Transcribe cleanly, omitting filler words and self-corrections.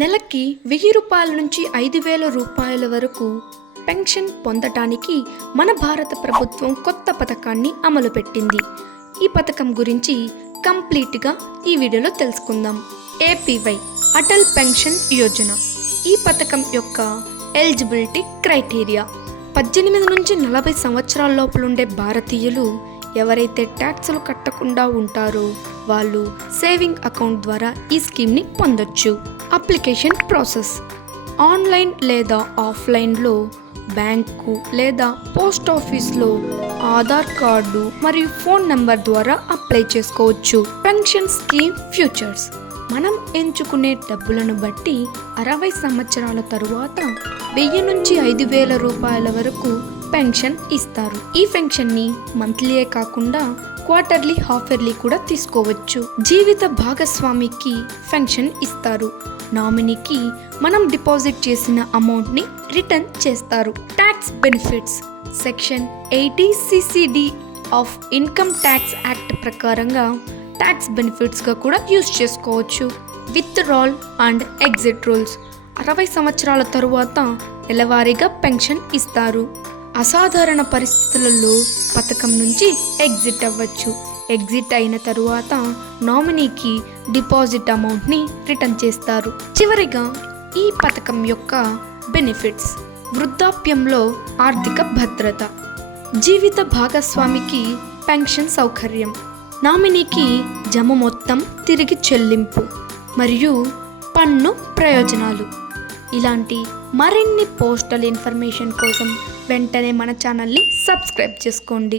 నెలకి 1000 రూపాయల నుంచి 5000 రూపాయల వరకు పెన్షన్ పొందటానికి మన భారత ప్రభుత్వం కొత్త పథకాన్ని అమలుపెట్టింది. ఈ పథకం గురించి కంప్లీట్గా ఈ వీడియోలో తెలుసుకుందాం. APY Atal pension Yojana. ఈ పథకం యొక్క ఎలిజిబిలిటీ క్రైటీరియా 18 నుంచి 40 సంవత్సరాల లోపలుండే భారతీయులు ఎవరైతే ట్యాక్సులు కట్టకుండా ఉంటారో వాళ్ళు సేవింగ్ అకౌంట్ ద్వారా ఈ స్కీమ్ని పొందొచ్చు. అప్లికేషన్ ప్రాసెస్ ఆన్లైన్ లేదా ఆఫ్లైన్లో బ్యాంకు లేదా పోస్ట్ ఆఫీస్లో ఆధార్ కార్డు మరియు ఫోన్ నెంబర్ ద్వారా అప్లై చేసుకోవచ్చు. పెన్షన్ స్కీమ్ ఫ్యూచర్స్ మనం ఎంచుకునే డబ్బులను బట్టి 60 సంవత్సరాల తరువాత 1000 నుంచి 5000 రూపాయల వరకు పెన్షన్ ఇస్తారు. ఈ పెన్షన్ని మంత్లీయే కాకుండా క్వార్టర్లీ, హాఫ్ ఇయర్లీ కూడా తీసుకోవచ్చు. జీవిత భాగస్వామికి పెన్షన్ ఇస్తారు. నామినీకి మనం డిపాజిట్ చేసిన అమౌంట్ని రిటర్న్ చేస్తారు. Tax benefits section 80 CCD of income tax act ప్రకారంగా ట్యాక్స్ బెనిఫిట్స్గా కూడా యూజ్ చేసుకోవచ్చు. విత్డ్రాల్ అండ్ ఎగ్జిట్ రూల్స్ 60 సంవత్సరాల తరువాత నెలవారీగా పెన్షన్ ఇస్తారు. అసాధారణ పరిస్థితులలో పథకం నుంచి ఎగ్జిట్ అవ్వచ్చు. ఎగ్జిట్ అయిన తరువాత నామినీకి డిపాజిట్ అమౌంట్ని రిటర్న్ చేస్తారు. చివరిగా ఈ పథకం యొక్క బెనిఫిట్స్: వృద్ధాప్యంలో ఆర్థిక భద్రత, జీవిత భాగస్వామికి పెన్షన్ సౌకర్యం, నామినీకి జమ మొత్తం తిరిగి చెల్లింపు మరియు పన్ను ప్రయోజనాలు. ఇలాంటి మరిన్ని పోస్టల్ ఇన్ఫర్మేషన్ కోసం వెంటనే మన ఛానల్ని సబ్స్క్రైబ్ చేసుకోండి.